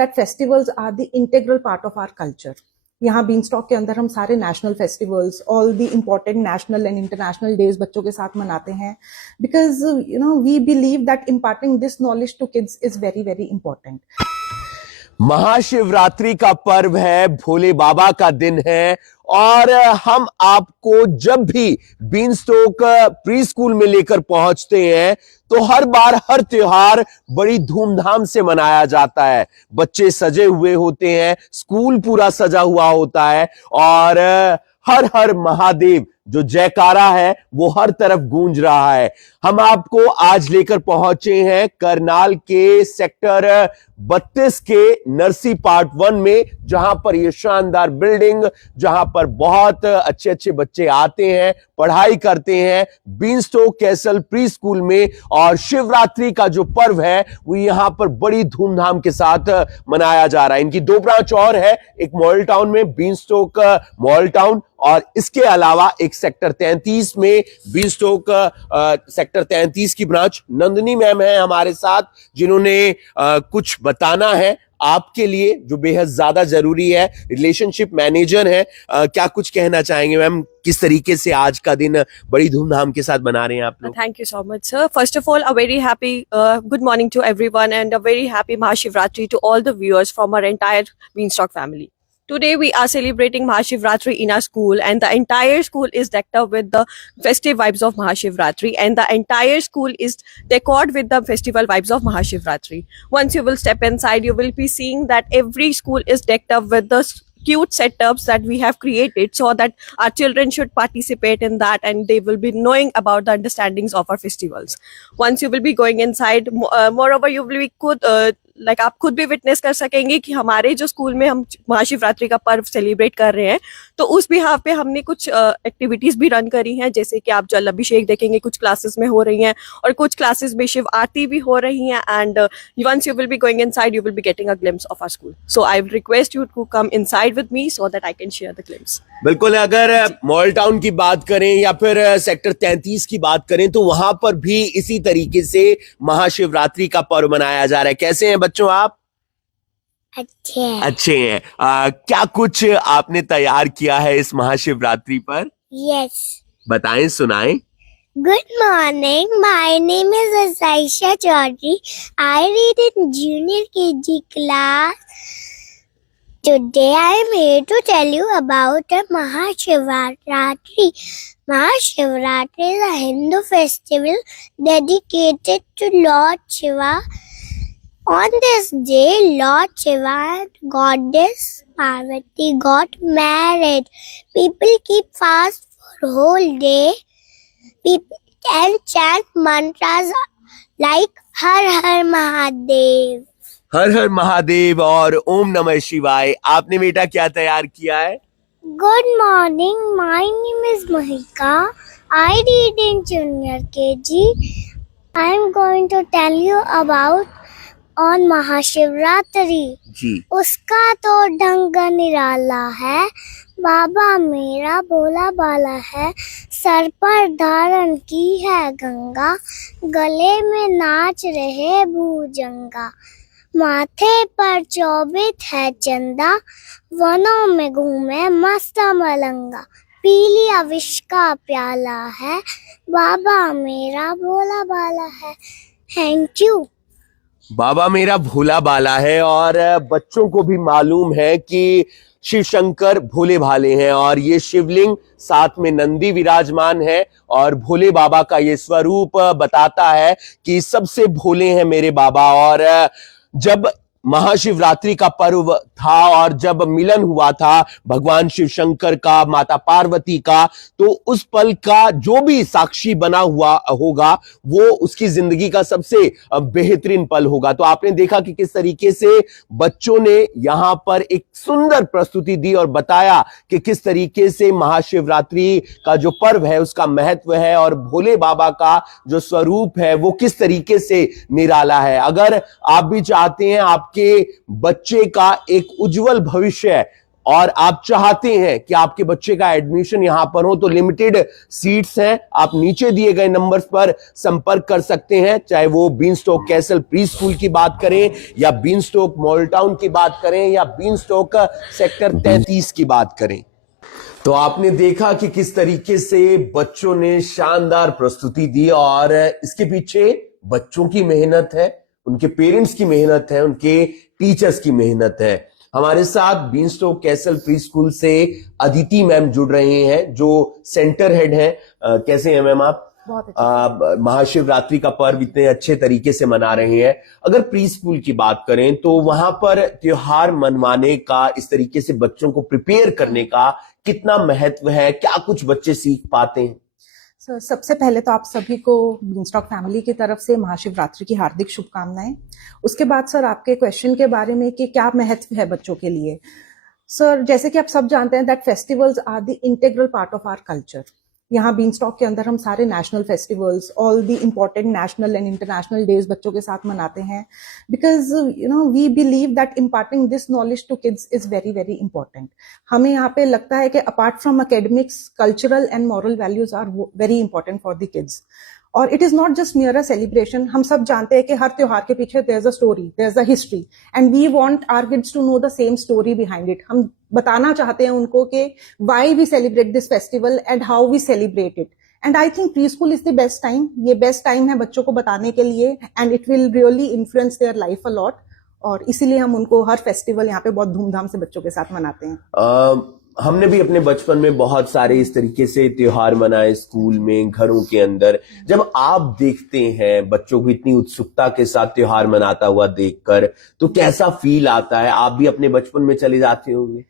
that festivals are the integral part of our culture. यहाँ Beanstalk के अंदर हम सारे national festivals, all the important national and international days बच्चों के साथ मनाते हैं, because we believe that imparting this knowledge to kids is very very important. Mahashivratri का पर्व है, भोले बाबा का दिन है और हम आपको जब भी बीनस्टॉक प्री स्कूल में लेकर पहुंचते हैं तो हर बार हर त्योहार बड़ी धूमधाम से मनाया जाता है। बच्चे सजे हुए होते हैं, स्कूल पूरा सजा हुआ होता है और हर हर महादेव जो जयकारा है वो हर तरफ गूंज रहा है। हम आपको आज लेकर पहुंचे हैं करनाल के सेक्टर 32 के नर्सी पार्ट 1 में, जहां पर ये शानदार बिल्डिंग, जहां पर बहुत अच्छे अच्छे बच्चे आते हैं, पढ़ाई करते हैं बीनस्टॉक कैसल प्री स्कूल में। और शिवरात्रि का जो पर्व है वो यहां पर बड़ी धूमधाम के साथ मनाया जा रहा है। इनकी 2 ब्रांच और है, एक मॉडल टाउन में बीनस्टॉक मॉडल टाउन और इसके अलावा एक सेक्टर 33 में बीनस्टॉक सेक्टर 33 की ब्रांच। नंदिनी मैम है हमारे साथ जिन्होंने कुछ बताना है आपके लिए जो बेहद ज्यादा जरूरी है। रिलेशनशिप मैनेजर है, क्या कुछ कहना चाहेंगे मैम? किस तरीके से आज का दिन बड़ी धूमधाम के साथ बना रहे हैं आप लोग? Thank you so much sir. First of all, a very happy good morning to everyone and a very happy Mahashivratri to all the viewers from our entire Beanstalk family. Today we are celebrating Mahashivratri in our school and the entire school is decked up with the festive vibes of Mahashivratri and the entire school is decorated with the festival vibes of Mahashivratri. Once you will step inside, you will be seeing that every school is decked up with the cute setups that we have created so that our children should participate in that and they will be knowing about the understandings of our festivals. Once you will be going inside, moreover you will be like आप खुद भी witness कर सकेंगे कि हमारे जो school में हम महाशिवरात्रि का पर्व सेलिब्रेट कर रहे हैं तो उस बिहाफ पे हमने कुछ एक्टिविटीज भी रन करी हैं, जैसे कि आप जल अभिषेक देखेंगे कुछ क्लासेस में हो रही हैं और कुछ क्लासेस में शिव आरती भी हो रही हैं and once you will be going inside you will be getting a glimpse of our school. So I will request you to come inside with me so that I can share the glimpse. बिल्कुल, अगर model town की बात करें या फिर sector 33 की बात करें तो वहां पर भी इसी तरीके से महाशिवरात्रि का पर्व मनाया जा रहा है. कैसे हैं बच्चों आप? अच्छे हैं. क्या कुछ आपने तैयार किया है इस महाशिवरात्रि पर? Yes. बताएं, सुनाएं. Good morning. My name is Asaisha Chaudhary. I read in junior KG class. Today I am here to tell you about Mahashivratri. Mahashivratri is a Hindu festival dedicated to Lord Shiva. On this day, Lord Shiva and Goddess Parvati got married. People keep fast for whole day. People can chant mantras like Har Har Mahadev. हर हर महादेव और ओम नमः शिवाय. आपने बेटा क्या तैयार किया है? Good morning. My name is Mahika. I read in junior KG. I am going to tell you about on Mahashivratri जी. उसका तो ढंग निराला है, बाबा मेरा भोला बाला है, सर पर धारण की है गंगा, गले में नाच रहे भुजंगा, माथे पर चौबित है चंदा, वनों में घूमे मस्त मलंगा, पीली अविष का प्याला है, बाबा मेरा भोला बाला है. Thank you. बाबा मेरा भोला बाला है और बच्चों को भी मालूम है कि शिव शंकर भोले भाले हैं और ये शिवलिंग साथ में नंदी विराजमान है और भोले बाबा का ये स्वरूप बताता है कि सबसे भोले हैं मेरे बाबा. और जब महाशिवरात्रि का पर्व था और जब मिलन हुआ था भगवान शिव शंकर का माता पार्वती का, तो उस पल का जो भी साक्षी बना हुआ होगा वो उसकी जिंदगी का सबसे बेहतरीन पल होगा. तो आपने देखा कि किस तरीके से बच्चों ने यहां पर एक सुंदर प्रस्तुति दी और बताया कि किस तरीके से महाशिवरात्रि का जो पर्व है उसका महत्व है और भोले बाबा का जो स्वरूप है वो किस तरीके से निराला है. अगर आप भी चाहते हैं आपके बच्चे का एक उज्जवल भविष्य और आप चाहते हैं कि आपके बच्चे का एडमिशन यहां पर हो तो लिमिटेड सीट्स हैं, आप नीचे दिए गए नंबर्स पर संपर्क कर सकते हैं। चाहे वो बीनस्टॉक कैसल प्री स्कूल की बात करें या बीनस्टॉक मॉल टाउन की बात करें या बीनस्टॉक सेक्टर 33 की बात करें। तो आपने देखा कि किस तरीके से बच्चों ने शानदार प्रस्तुति दी और इसके पीछे बच्चों की मेहनत है, उनके पेरेंट्स की मेहनत है, उनके टीचर्स की मेहनत है। हमारे साथ बीनस्टॉक कैसल प्री स्कूल से अदिति मैम जुड़ रहे हैं जो सेंटर हेड हैं। कैसे हैं मैम आप? बहुत महाशिवरात्रि का पर्व इतने अच्छे तरीके से मना रहे हैं। अगर प्री स्कूल की बात करें तो वहां पर त्योहार मनवाने का, इस तरीके से बच्चों को प्रिपेयर करने का कितना महत्व है, क्या कुछ बच्चे सीख पाते हैं? सर, सबसे पहले तो आप सभी को बीनस्टॉक फैमिली की तरफ से महाशिवरात्रि की हार्दिक शुभकामनाएं। उसके बाद सर आपके क्वेश्चन के बारे में कि क्या महत्व है बच्चों के लिए। सर जैसे कि आप सब जानते हैं that festivals are the integral part of our culture. यहाँ बीनस्टॉक के अंदर हम सारे national festivals, all the important national and international days बच्चों के साथ मनाते हैं because we believe that imparting this knowledge to kids is very very important. हमें यहाँ पे लगता है कि apart from academics, cultural and moral values are very important for the kids. और it is not just near a celebration. हम सब जानते हैं कि हर त्योहार के पीछे there is a story, there is a history and we want our kids to know the same story behind it. हम बताना चाहते हैं उनको कि why we celebrate this festival and how we celebrate it. And I think preschool is the best time. ये best time है बच्चों को बताने के लिए and it will really influence their life a lot. और इसीलिए हम उनको हर फेस्टिवल यहाँ पे बहुत धूमधाम से बच्चों के साथ मनाते हैं। हमने भी अपने बचपन में बहुत सारे इस तरीके से त्योहार मनाए, स्कूल में, घरों के अंदर। जब आप देखते हैं बच्चों को इतनी उत्सुकता के साथ त्योहार मनाता हुआ देखकर, तो कैसा फील आता है? आप भी अपने बचपन में चले जाते होंगे।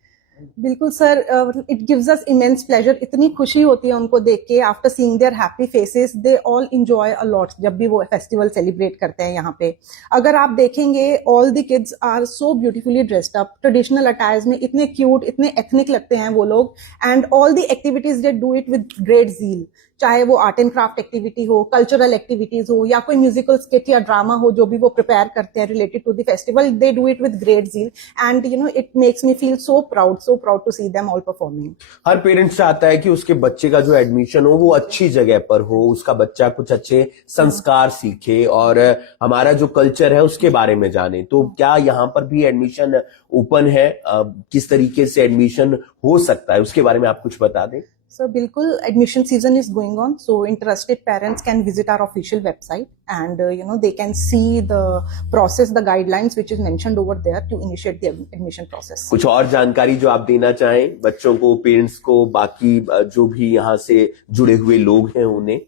बिल्कुल sir, it gives us immense pleasure. इतनी खुशी होती है उनको देख के। After seeing their happy faces they all enjoy a lot जब भी वो फेस्टिवल सेलिब्रेट करते हैं यहाँ पे। अगर आप देखेंगे all the kids are so beautifully dressed up traditional attires में, इतने क्यूट, इतने एथनिक लगते हैं वो लोग। And all the activities they do it with great zeal, चाहे वो आर्ट एंड क्राफ्ट एक्टिविटी हो, कल्चरल एक्टिविटीज हो या कोई म्यूजिकल स्किट या ड्रामा हो, जो भी वो प्रिपेयर करते हैं related to the festival, they do it with great zeal and it makes me feel so proud to see them all performing. हर पेरेंट्स चाहता है कि उसके बच्चे का जो एडमिशन हो वो अच्छी जगह पर हो, उसका बच्चा कुछ अच्छे संस्कार सीखे और हमारा जो कल्चर है उसके बारे में जाने। तो क्या यहाँ पर भी एडमिशन ओपन है? किस तरीके से एडमिशन हो सकता है उसके बारे में आप कुछ बता दें। So, बिल्कुल admission season is going on. So, interested parents can visit our official website and they can see the process, the guidelines which is mentioned over there to initiate the admission process. कुछ और जानकारी जो आप देना चाहें बच्चों को, parents को, बाकी जो भी यहाँ से जुड़े हुए लोग हैं उन्हें?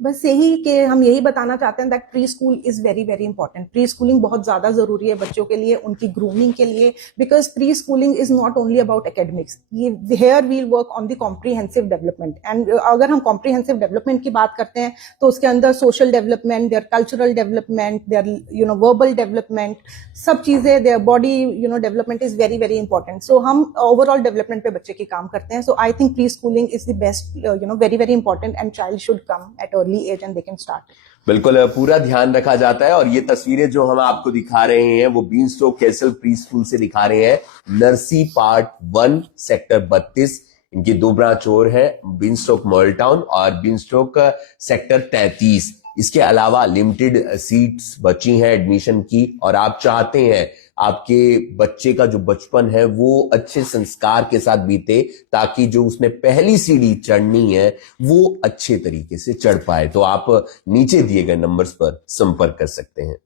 बस यही कि हम यही बताना चाहते हैं that pre school is very very important. Pre schooling बहुत ज्यादा जरूरी है बच्चों के लिए, उनकी ग्रूमिंग के लिए, because pre schooling is not only about academics. ये here will work on the comprehensive development. And अगर हम कॉम्प्रीहेंसिव डेवलपमेंट की बात करते हैं तो उसके अंदर social development, their cultural development, their verbal development, सब चीजें, their body development is very very important. So हम ओवरऑल डेवलपमेंट पे बच्चे की काम करते हैं। So I think pre schooling is the best, very very important and child should come at early age and they can start. बिल्कुल, पूरा ध्यान रखा जाता है। और ये तस्वीरें जो हम आपको दिखा रहे हैं वो बीनस्टॉक कैसल प्री स्कूल से दिखा रहे हैं। नरसी पार्ट 1 सेक्टर 32, इनकी 2 ब्रांच और है, बीनस्टॉक मॉल टाउन और बीनस्टॉक सेक्टर 33। इसके अलावा लिमिटेड सीट्स बची हैं एडमिशन की और आप चाहते हैं आपके बच्चे का जो बचपन है वो अच्छे संस्कार के साथ बीते, ताकि जो उसने पहली सीढ़ी चढ़नी है वो अच्छे तरीके से चढ़ पाए, तो आप नीचे दिए गए नंबर्स पर संपर्क कर सकते हैं।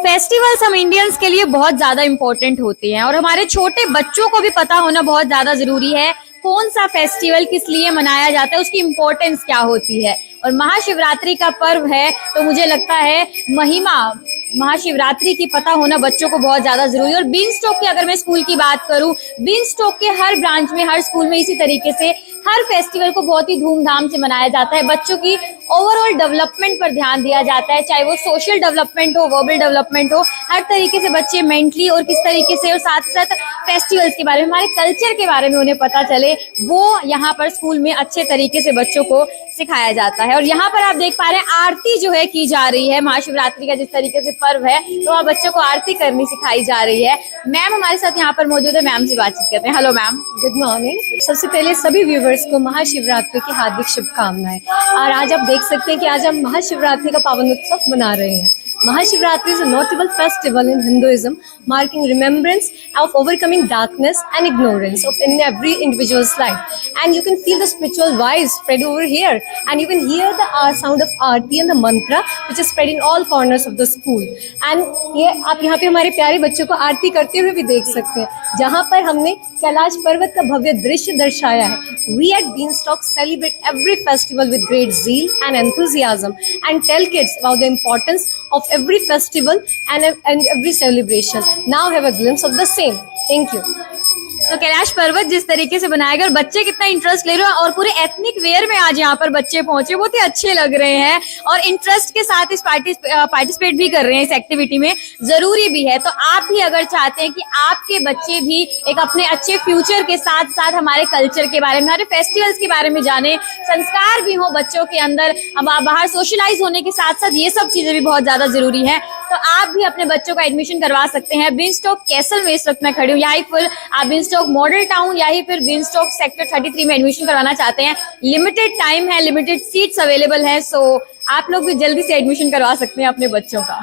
फेस्टिवल्स हम इंडियंस के लिए बहुत ज्यादा इम्पोर्टेंट होते हैं और हमारे छोटे बच्चों को भी पता होना बहुत ज्यादा जरूरी है कौन सा फेस्टिवल किस लिए मनाया जाता है, उसकी इम्पोर्टेंस क्या होती है। और महाशिवरात्रि का पर्व है तो मुझे लगता है महिमा महाशिवरात्रि की पता होना बच्चों को बहुत ज्यादा जरूरी है। और बीन स्टॉक की अगर मैं स्कूल की बात करूं, बीन स्टॉक के हर ब्रांच में, हर स्कूल में इसी तरीके से हर फेस्टिवल को बहुत ही धूमधाम से मनाया जाता है। बच्चों की ओवरऑल डेवलपमेंट पर ध्यान दिया जाता है, चाहे वो सोशल डेवलपमेंट हो, वर्बल डेवलपमेंट हो, हर तरीके से बच्चे मेंटली और किस तरीके से, और साथ ही साथ फेस्टिवल्स के बारे में, हमारे कल्चर के बारे में उन्हें पता चले, वो यहाँ पर स्कूल में अच्छे तरीके से बच्चों को सिखाया जाता है। और यहाँ पर आप देख पा रहे हैं आरती जो है की जा रही है। महाशिवरात्रि का जिस तरीके से पर्व है तो वहाँ बच्चों को आरती करनी सिखाई जा रही है। मैम हमारे साथ यहाँ पर मौजूद है, मैम से बातचीत करते हैं। Hello ma'am. Good morning. सबसे पहले सभी व्यूवर्स को महाशिवरात्रि की हार्दिक शुभकामनाएं। और आज आप देख सकते हैं कि आज हम महाशिवरात्रि का पावन उत्सव मना रहे हैं। Mahashivratri is a notable festival in Hinduism, marking remembrance of overcoming darkness and ignorance of in every individual's life. And you can feel the spiritual vibes spread over here, and you can hear the sound of aarti and the mantra, which is spread in all corners of the school. And ये आप यहाँ पे हमारे प्यारे बच्चों को आरती करते हुए भी देख सकते हैं, जहाँ पर हमने कैलाश पर्वत का भव्य दृश्य दर्शाया है। We at Beanstalk celebrate every festival with great zeal and enthusiasm, and tell kids about the importance of every festival and every celebration. Now have a glimpse of the same. Thank you. तो कैलाश पर्वत जिस तरीके से बनाया गया और बच्चे कितना इंटरेस्ट ले रहे हैं, और पूरे एथनिक वेयर में आज यहाँ पर बच्चे पहुंचे, बहुत ही अच्छे लग रहे हैं और इंटरेस्ट के साथ इस पार्टिसिपेट भी कर रहे हैं इस एक्टिविटी में। जरूरी भी है। तो आप भी अगर चाहते हैं कि आपके बच्चे भी एक अपने अच्छे फ्यूचर के साथ साथ हमारे कल्चर के बारे में, हमारे फेस्टिवल्स के बारे में जाने, संस्कार भी हो बच्चों के अंदर, अब बाहर सोशलाइज होने के साथ साथ ये सब चीजें भी बहुत ज्यादा जरूरी है, तो आप भी अपने बच्चों का एडमिशन करवा सकते हैं। बीनस्टॉक कैसल में इस वक्त मैं खड़ी हूँ, या फिर आप बीनस्टॉक मॉडल टाउन या फिर बीनस्टॉक सेक्टर 33 में एडमिशन करवाना चाहते हैं। लिमिटेड टाइम है, लिमिटेड सीट्स अवेलेबल है, सो आप लोग भी जल्दी से एडमिशन करवा सकते हैं अपने बच्चों का।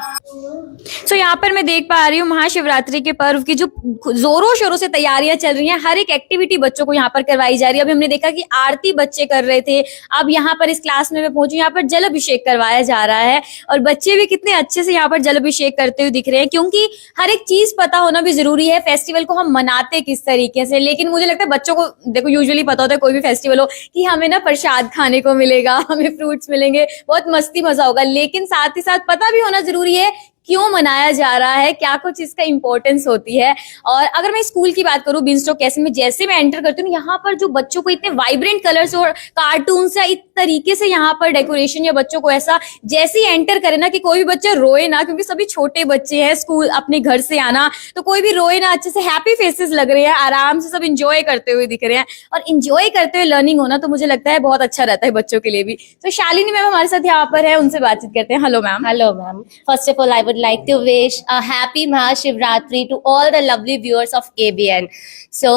सो यहाँ पर मैं देख पा रही हूँ महाशिवरात्रि के पर्व की जो जोरों शोरों से तैयारियां चल रही हैं, हर एक एक्टिविटी बच्चों को यहाँ पर करवाई जा रही है। अभी हमने देखा कि आरती बच्चे कर रहे थे, अब यहाँ पर इस क्लास में मैं पहुंची, यहाँ पर जल अभिषेक करवाया जा रहा है और बच्चे भी कितने अच्छे से यहाँ पर जल अभिषेक करते हुए दिख रहे हैं, क्योंकि हर एक चीज पता होना भी जरूरी है। फेस्टिवल को हम मनाते किस तरीके से, लेकिन मुझे लगता है बच्चों को देखो यूजुअली पता होता है कोई भी फेस्टिवल हो कि हमें ना प्रसाद खाने को मिलेगा, हमें फ्रूट्स मिलेंगे, बहुत मस्ती मजा होगा, लेकिन साथ ही साथ पता भी होना जरूरी है क्यों मनाया जा रहा है, क्या कुछ इसका इंपॉर्टेंस होती है। और अगर मैं स्कूल की बात करूं, बीनस्टॉक कैसल में जैसे मैं एंटर करती हूँ, यहाँ पर जो बच्चों को इतने वाइब्रेंट कलर्स और कार्टून्स या इस तरीके से यहाँ पर डेकोरेशन, या बच्चों को ऐसा जैसे ही एंटर करे ना कि कोई भी बच्चा रोए ना, क्योंकि सभी छोटे बच्चे हैं, स्कूल अपने घर से आना, तो कोई भी रोए ना, अच्छे से हैप्पी फेसेस लग रहे हैं, आराम से सब इंजॉय करते हुए दिख रहे हैं। और इंजॉय करते हुए लर्निंग होना तो मुझे लगता है बहुत अच्छा रहता है बच्चों के लिए भी। तो शालिनी मैम हमारे साथ यहाँ पर है, उनसे बातचीत करते हैं। Hello ma'am. Hello, ma'am. First of all, I would like to wish a happy Mahashivratri to all the lovely viewers of KBN. So,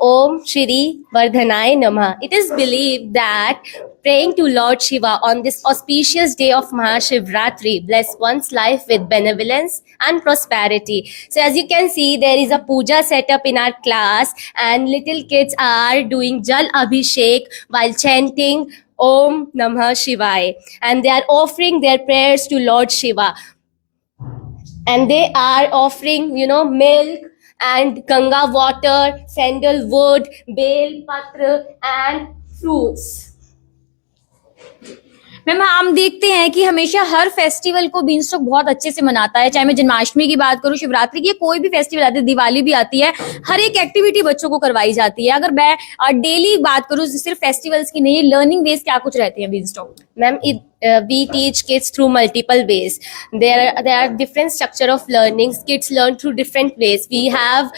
Om Shri Vardhanai Namah. It is believed that praying to Lord Shiva on this auspicious day of Mahashivratri bless one's life with benevolence and prosperity. So as you can see, there is a puja set up in our class, and little kids are doing Jal Abhishek while chanting Om Namah Shivaya, and they are offering their prayers to Lord Shiva. And they are offering, milk and Ganga water, sandalwood, bel patra and fruits. Ma'am हम देखते हैं कि हमेशा हर festival को beanstalk बहुत अच्छे से मनाता है, चाहे मैं जन्माष्टमी की बात करूं, शिवरात्रि की, कोई भी फेस्टिवल आती है, दिवाली भी आती है, हर एक एक्टिविटी बच्चों को करवाई जाती है। अगर मैं डेली बात करूं, सिर्फ फेस्टिवल्स की नहीं, लर्निंग बेस क्या कुछ रहती है beanstalk? Ma'am, we teach kids through multiple ways. There are different structure of learnings. Kids learn through different ways. We have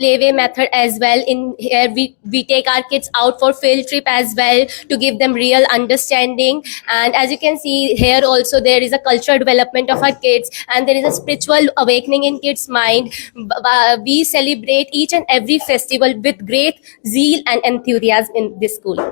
playway method as well. In here we take our kids out for field trip as well to give them real understanding. And as you can see here also, there is a cultural development of our kids, and there is a spiritual awakening in kids' mind. We celebrate each and every festival with great zeal and enthusiasm in this school.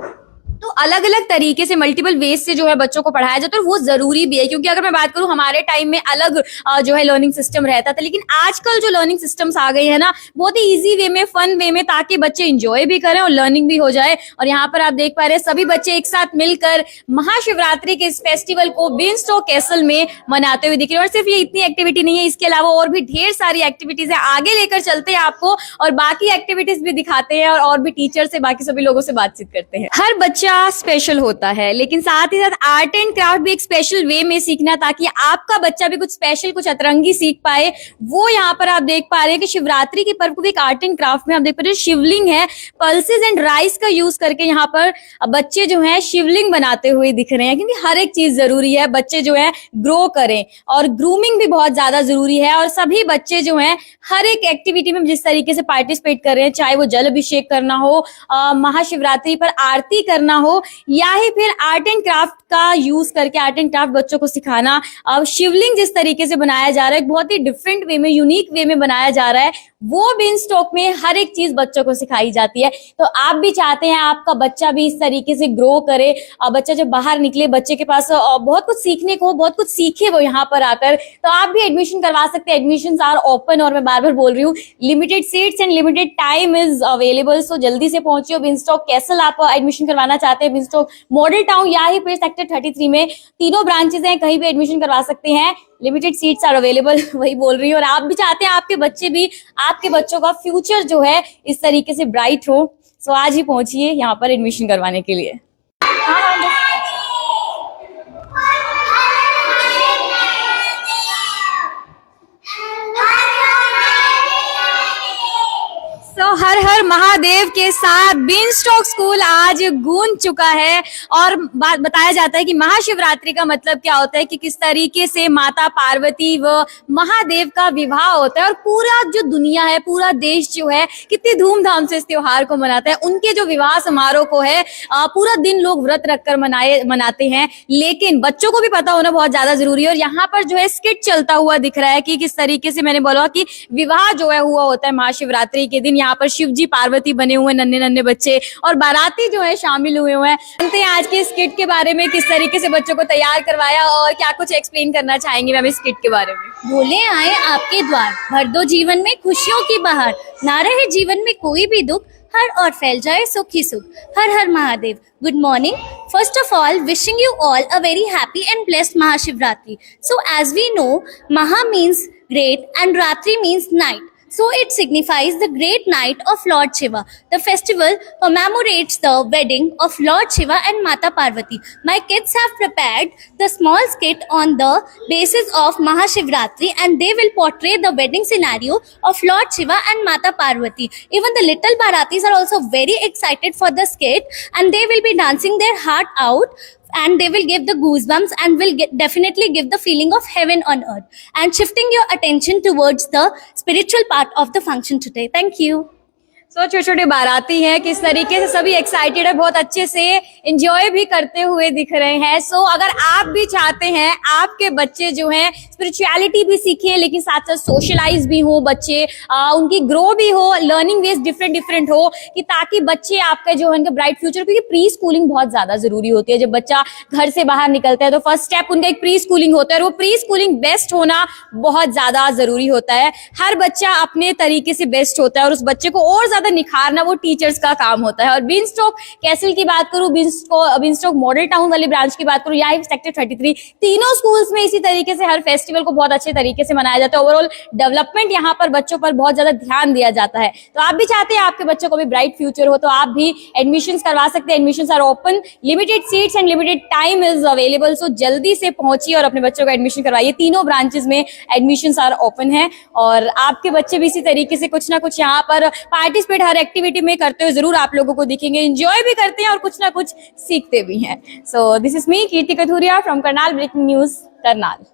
तो अलग अलग तरीके से multiple ways से जो है बच्चों को पढ़ाया जाता है, और वो जरूरी भी है, क्योंकि अगर मैं बात करूं हमारे टाइम में अलग जो है लर्निंग सिस्टम रहता था, लेकिन आजकल जो लर्निंग सिस्टम्स आ गए हैं ना, बहुत ही इजी वे में, फन वे में, ताकि बच्चे एंजॉय भी करें और लर्निंग भी हो जाए। और यहाँ पर आप देख पा रहे हैं सभी बच्चे एक साथ मिलकर महाशिवरात्रि के इस फेस्टिवल को बीनस्टॉक कैसल में मनाते हुए दिख रहे हैं। और सिर्फ ये इतनी एक्टिविटी नहीं है, इसके अलावा और भी ढेर सारी एक्टिविटीज है, आगे लेकर चलते हैं आपको और बाकी एक्टिविटीज भी दिखाते हैं, और भी टीचर से, बाकी सभी लोगों से बातचीत करते हैं। हर बच्चा बच्चा स्पेशल होता है, लेकिन साथ ही साथ आर्ट एंड क्राफ्ट भी एक स्पेशल वे में सीखना, ताकि आपका बच्चा भी कुछ स्पेशल, कुछ अतरंगी सीख पाए। वो यहाँ पर आप देख पा रहे हैं कि शिवरात्रि के पर्व को भी एक आर्ट एंड क्राफ्ट में आप देख पा रहे हैं, शिवलिंग है, पल्सेस एंड राइस का यूज करके यहाँ पर बच्चे जो है शिवलिंग बनाते हुए दिख रहे हैं, क्योंकि हर एक चीज जरूरी है, बच्चे जो है ग्रो करें, और ग्रूमिंग भी बहुत ज्यादा जरूरी है। और सभी बच्चे जो हैं हर एक एक्टिविटी में जिस तरीके से पार्टिसिपेट कर रहे हैं, चाहे वो जल अभिषेक करना हो, महाशिवरात्रि पर आरती करना हो, या ही फिर आर्ट एंड क्राफ्ट का यूज करके आर्ट एंड क्राफ्ट बच्चों को सिखाना। अब शिवलिंग जिस तरीके से बनाया जा रहा है, बहुत ही डिफरेंट वे में, यूनिक वे में बनाया जा रहा है, वो बीनस्टॉक में हर एक चीज बच्चों को सिखाई जाती है। तो आप भी चाहते हैं आपका बच्चा भी इस तरीके से ग्रो करे, बच्चा जब बाहर निकले, बच्चे के पास बहुत कुछ सीखने को, बहुत कुछ सीखे वो यहाँ पर आकर, तो आप भी एडमिशन करवा सकते हैं। एडमिशंस आर ओपन, और मैं बार बार बोल रही हूँ, limited seats and limited time is available. So जल्दी से पहुंचिए। बीनस्टॉक कैसल आप एडमिशन करवाना चाहते हैं, बीनस्टॉक मॉडल टाउन या ही फिर सेक्टर 33 में तीनों ब्रांचेस हैं, कहीं भी एडमिशन करवा सकते हैं। लिमिटेड सीट्स आर अवेलेबल, वही बोल रही हूँ। और आप भी चाहते हैं आपके बच्चे भी, आपके बच्चों का फ्यूचर जो है इस तरीके से ब्राइट हो, सो आज ही पहुंचिए यहाँ पर एडमिशन करवाने के लिए। तो हर हर महादेव के साथ बीनस्टॉक स्कूल आज गूंज चुका है, और बात बताया जाता है कि महाशिवरात्रि का मतलब क्या होता है, कि किस तरीके से माता पार्वती व महादेव का विवाह होता है, और पूरा जो दुनिया है, पूरा देश जो है कितनी धूमधाम से इस त्योहार को मनाता है। उनके जो विवाह समारोह को है पूरा दिन लोग व्रत रखकर मनाते हैं, लेकिन बच्चों को भी पता होना बहुत ज्यादा जरूरी है। और यहाँ पर जो है स्किट चलता हुआ दिख रहा है कि किस तरीके से, मैंने बोला कि विवाह जो है हुआ होता है महाशिवरात्रि के दिन। यहाँ पर शिव जी पार्वती बने हुए नन्हे नन्हे बच्चे, और बाराती जो है शामिल हुए हैं। जानते हैं आज के स्किट के बारे में, किस तरीके से बच्चों को तैयार करवाया, और क्या कुछ एक्सप्लेन करना चाहेंगे मैम इस स्किट के बारे में। भोले आए आपके द्वार, भर दो जीवन में खुशियों की बहार, ना रहे जीवन में कोई भी दुख, हर और फैल जाए सुख ही सुख। हर हर Mahadev. Good morning. First of all, wishing you all a very happy and blessed Mahashivratri. So as we know, Maha means great and Ratri means night. So it signifies the great night of Lord Shiva. The festival commemorates the wedding of Lord Shiva and Mata Parvati. My kids have prepared the small skit on the basis of Mahashivratri, and they will portray the wedding scenario of Lord Shiva and Mata Parvati. Even the little Baratis are also very excited for the skit, and they will be dancing their heart out, and they will give the goosebumps and will definitely give the feeling of heaven on earth. And shifting your attention towards the spiritual part of the function today. Thank you. सो छोटे छोटे बाराती हैं, किस तरीके से सभी excited है, बहुत अच्छे से एंजॉय भी करते हुए दिख रहे हैं। सो अगर आप भी चाहते हैं आपके बच्चे जो हैं स्पिरिचुअलिटी भी सीखें, लेकिन साथ साथ सोशलाइज भी हो बच्चे, उनकी ग्रो भी हो, लर्निंग वेज डिफरेंट हो, कि ताकि बच्चे आपका जो है उनका ब्राइट फ्यूचर, क्योंकि प्री स्कूलिंग बहुत ज्यादा जरूरी होती है। जब बच्चा घर से बाहर निकलता है तो फर्स्ट स्टेप उनका एक प्री स्कूलिंग होता है, और वो प्री स्कूलिंग बेस्ट होना बहुत ज्यादा जरूरी होता है। हर बच्चा अपने तरीके से बेस्ट होता है, और उस बच्चे को और निखारना वो टीचर्स का काम होता है। और बीनस्टॉक कैसल की बात करूं, बीनस्टॉक मॉडल टाउन वाले ब्रांच की बात करूं, या सेक्टर 33, तीनों स्कूल्स में इसी तरीके से हर फेस्टिवल को बहुत अच्छे तरीके से मनाया जाता है। ओवरऑल डेवलपमेंट यहाँ पर बच्चों पर बहुत ज्यादा ध्यान दिया जाता है। तो आप भी चाहते हैं आपके बच्चों को भी ब्राइट फ्यूचर हो, तो आप भी एडमिशन करवा सकते हैं। Admission are open, limited seats and limited time is available. So जल्दी से पहुंचिए और अपने बच्चों का एडमिशन करवाइए। तीनों ब्रांचेस में एडमिशन आर ओपन है, और आपके बच्चे भी इसी तरीके से कुछ ना कुछ यहाँ पर पार्टिसिपेट हर एक्टिविटी में करते हुए जरूर आप लोगों को दिखेंगे। एंजॉय भी करते हैं और कुछ ना कुछ सीखते भी हैं। So this is me Kirti Kathuria from Karnal breaking news Karnal.